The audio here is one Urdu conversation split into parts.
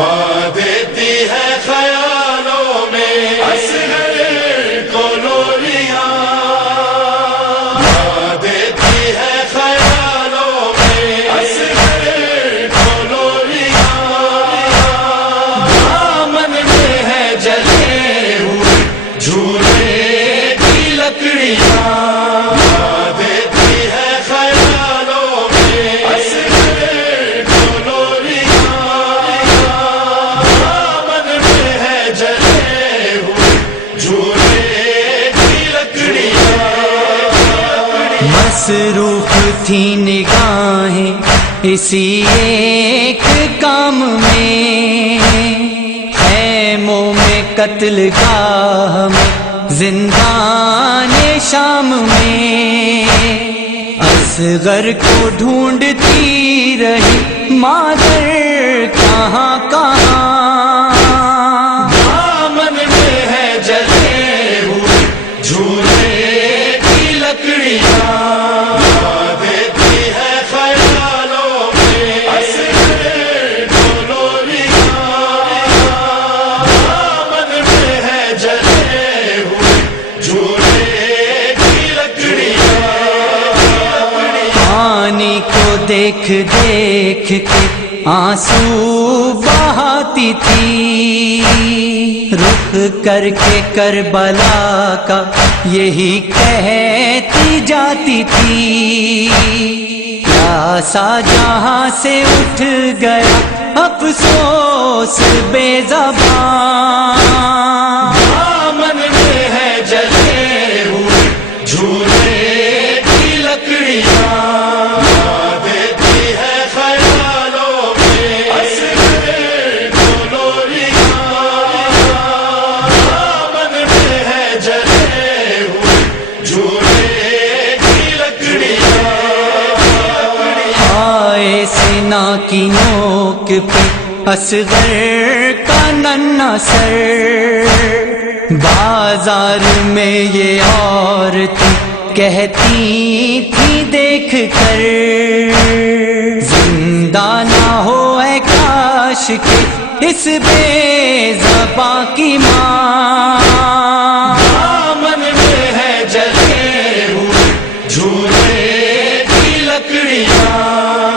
ماں دیتی ہے خیالوں میں اصغر کو لولیاں، ماں دیتی ہے خیالوں میں اصغر کو لولیاں، دامن میں ہے جلے ہوئے جھولے کی لکڑیاں، ماں دیتی ہے خیالوں میں اصغر کو لولیاں، دامن میں ہے جلے ہوئے جھولے کی لکڑیاں۔ مصروف تھی نگاہیں اسی ایک کام میں، خیموں میں قتل گاہ میں زندان شام میں، اصغر کو ڈھونڈتی رہی مادر کہاں کہاں، دامن میں ہے جلے ہوئے جھولے کی لکڑیاں، ماں دیتی ہے خیالوں میں اصغر کو لولیاں، دامن میں ہے جلے ہوئے جھولے کی لکڑیاں۔ پانی کو دیکھ دیکھ کے آنسو بہاتی تھی، رخ کر کے کربلا کا یہی کہتی جاتی تھی، پیاسا جہاں سے اٹھ گیا افسوس بے زبان، دامن میں ہے جلے ہوئے جھولے کی لکڑیاں، ماں دیتی ہے خیالوں میں اصغر کو لولیاں، دامن میں ہے جلے ہوئے جھولے کی لکڑیاں۔ آئے سینا کی نوک پہ اصغر کا ننھا سر، بازار میں یہ عورتیں کہتی تھی دیکھ کر، زندہ نہ ہو اے کاش کہ اس بے زباں کی ماں، دامن میں ہے جلے ہوئے جھولے کی لکڑیاں،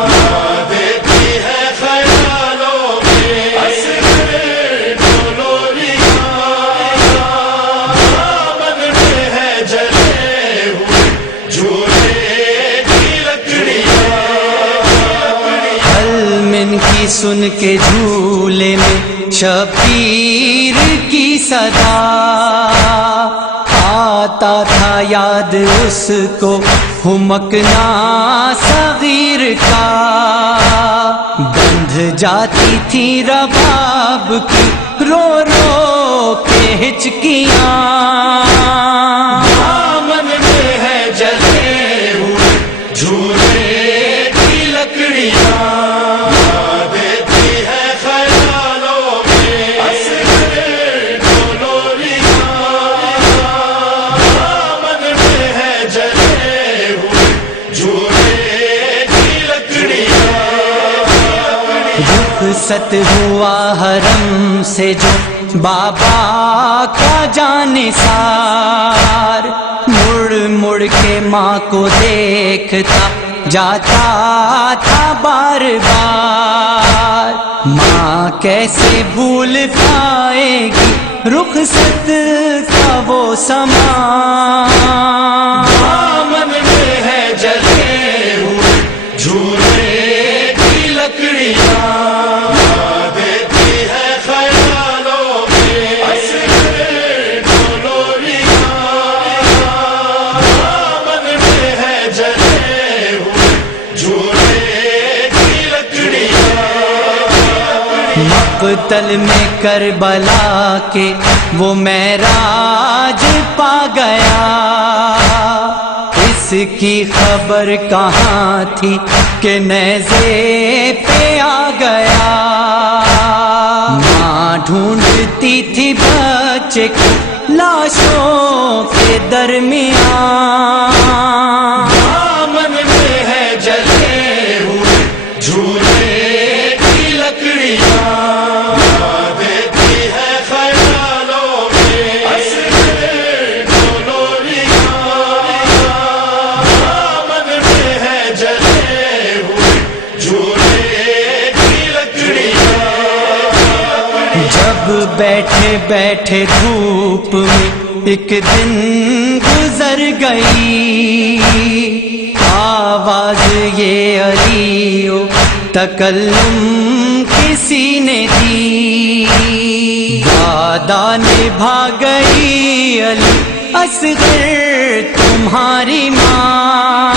ماں دیتی ہے خیالوں میں اصغر کو لولیاں، دامن میں ہے جلے ہوئے جھولے کی لکڑیاں۔ من کی سن کے جھولے میں شبیر کی صدا، آتا تھا یاد اس کو ہمکنا صغیر کا، بندھ جاتی تھی رباب کی رو رو کے ہچکیاں، دامن میں ہے جلے ہوئے جھولے کی لکڑیاں، ماں دیتی ہے خیالوں میں اصغر کو لولیاں، دامن میں ہے جلے ہوئے جھولے کی لکڑیاں۔ رخصت ہوا حرم سے جو بابا کا جانثار، مڑ مڑ کے ماں کو دیکھتا جاتا تھا بار بار، ماں کیسے بھول پائے گی رخصت کا وہ سما، دامن میں ہے جلے ہوئے جھولے کی لکڑیاں، ماں دیتی ہے خیالوں میں اصغر کو لولیاں، دامن میں ہے جلے ہوئے جھولے کی لکڑیاں۔ مقتل میں کربلا کے وہ معراج پا گیا، اس کی خبر کہاں تھی کہ نیزے پہ آ گیا، ماں ڈھونڈتی تھی بچے کو لاشوں کے درمیان، دامن میں ہے جلے ہوئے جھولے کی لکڑیاں، بیٹھے بیٹھے دھوپ میں ایک دن گزر گئی، آواز یہ علیو تکلم کسی نے دی، دادا نبھا گئی علی اصغر تمہاری ماں،